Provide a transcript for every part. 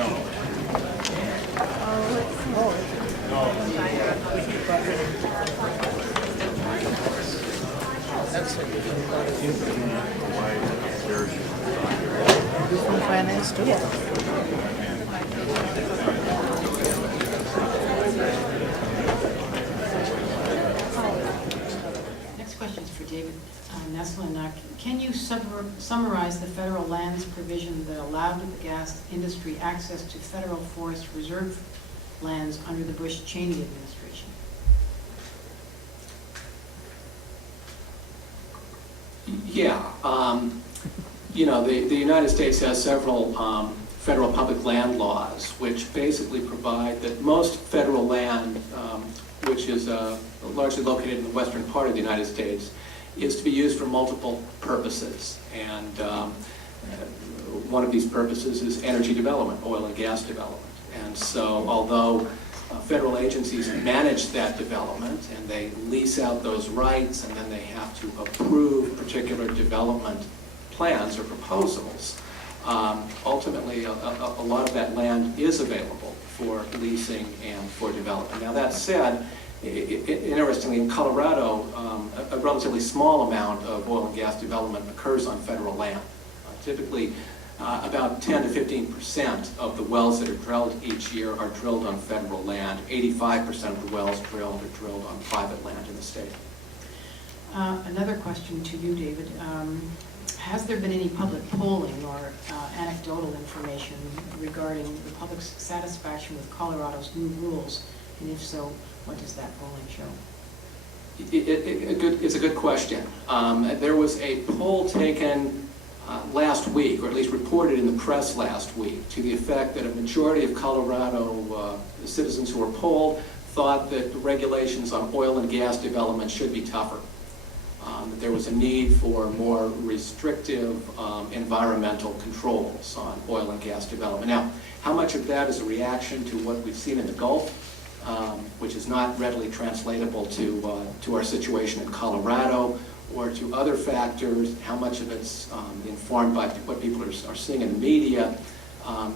From finance too. Next question is for David Neslin. Can you summarize the federal lands provision that allowed the gas industry access to federal forest reserve lands under the Bush-Cheney administration? Yeah. You know, the United States has several federal public land laws which basically provide that most federal land, which is largely located in the western part of the United States, is to be used for multiple purposes. And one of these purposes is energy development, oil and gas development. And so although federal agencies manage that development and they lease out those rights and then they have to approve particular development plans or proposals, ultimately a lot of that land is available for leasing and for development. Now that said, interestingly, in Colorado, a relatively small amount of oil and gas development occurs on federal land. Typically, about 10 to 15% of the wells that are drilled each year are drilled on federal land. 85% of the wells drilled are drilled on private land in the state. Another question to you, David. Has there been any public polling or anecdotal information regarding the public's satisfaction with Colorado's new rules? And if so, what does that polling show? It's a good question. There was a poll taken last week, or at least reported in the press last week, to the effect that a majority of Colorado citizens who were polled thought that the regulations on oil and gas development should be tougher. That there was a need for more restrictive environmental controls on oil and gas development. Now, how much of that is a reaction to what we've seen in the Gulf, which is not readily translatable to our situation in Colorado, or to other factors, how much of it's informed by what people are seeing in the media,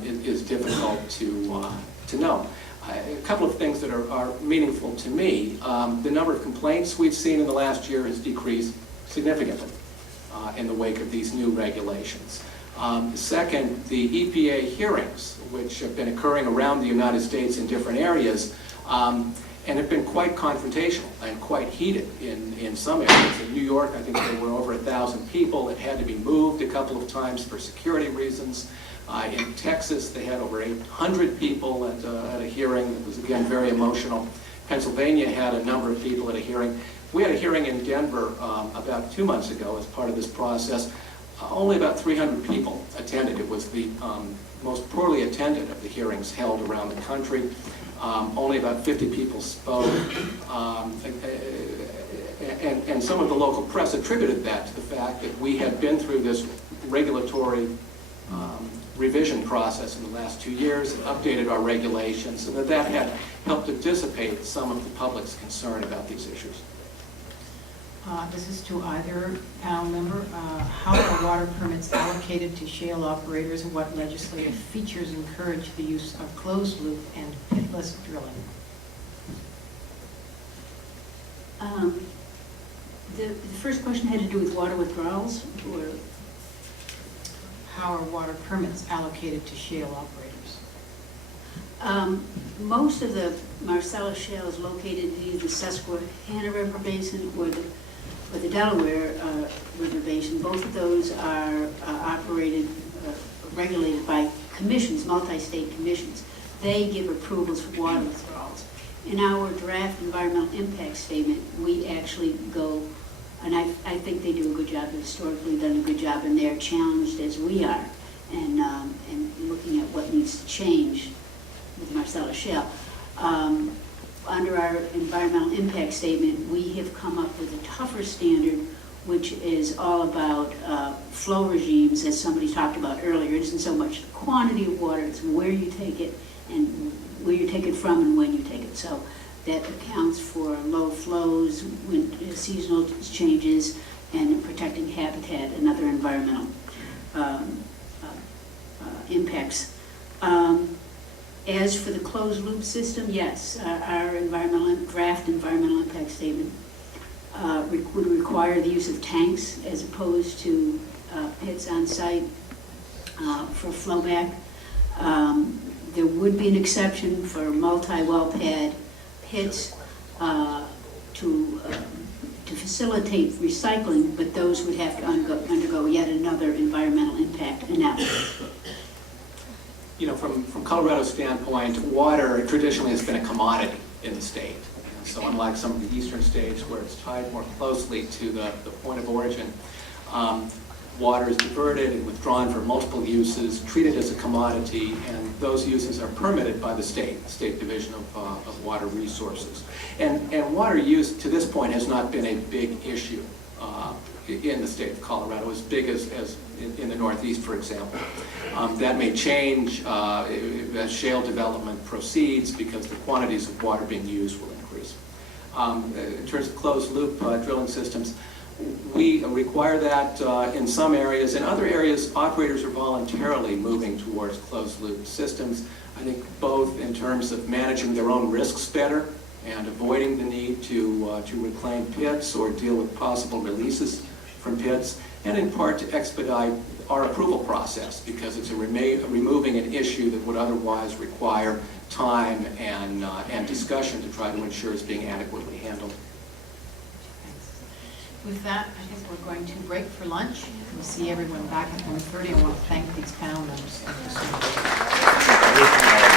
is difficult to know. A couple of things that are meaningful to me. The number of complaints we've seen in the last year has decreased significantly in the wake of these new regulations. Second, the EPA hearings, which have been occurring around the United States in different areas, and have been quite confrontational and quite heated in some areas. In New York, I think there were over 1,000 people that had to be moved a couple of times for security reasons. In Texas, they had over 800 people at a hearing that was, again, very emotional. Pennsylvania had a number of people at a hearing. We had a hearing in Denver about 2 months ago as part of this process. Only about 300 people attended. It was the most poorly attended of the hearings held around the country. Only about 50 people spoke. And some of the local press attributed that to the fact that we had been through this regulatory revision process in the last 2 years and updated our regulations, and that had helped to dissipate some of the public's concern about these issues. This is to either panel member. How are water permits allocated to shale operators, and what legislative features encourage the use of closed loop and pitless drilling? The first question had to do with water withdrawals, or How are water permits allocated to shale operators? most of the Marcellus Shale is located in either the Susquehanna River Basin or the Delaware River Basin. Both of those are operated, regulated by commissions, multi-state commissions. They give approvals for water withdrawals. In our draft environmental impact statement, we actually go, and I think they do a good job, they've historically done a good job, and they're challenged as we are, and looking at what needs to change with Marcellus Shale. Under our environmental impact statement, we have come up with a tougher standard, which is all about flow regimes, as somebody talked about earlier. It isn't so much the quantity of water, it's where you take it and where you take it from and when you take it. So that accounts for low flows, seasonal changes, and protecting habitat and other environmental impacts. As for the closed loop system, yes, our draft environmental impact statement would require the use of tanks as opposed to pits on site for flowback. There would be an exception for multi-well pad pits to facilitate recycling, but those would have to undergo yet another environmental impact analysis. You know, from Colorado's standpoint, water traditionally has been a commodity in the state. And so unlike some of the eastern states where it's tied more closely to the point of origin, water is diverted and withdrawn for multiple uses, treated as a commodity, and those uses are permitted by the State Division of Water Resources. And water use to this point has not been a big issue in the state of Colorado, as big as in the Northeast, for example. That may change as shale development proceeds because the quantities of water being used will increase. In terms of closed loop drilling systems, we require that in some areas. In other areas, operators are voluntarily moving towards closed loop systems. I think both in terms of managing their own risks better and avoiding the need to reclaim pits or deal with possible releases from pits, and in part to expedite our approval process because it's removing an issue that would otherwise require time and discussion to try to ensure it's being adequately handled. With that, I think we're going to break for lunch. We'll see everyone back at 1:30. I want to thank these panel members. Thank you so much.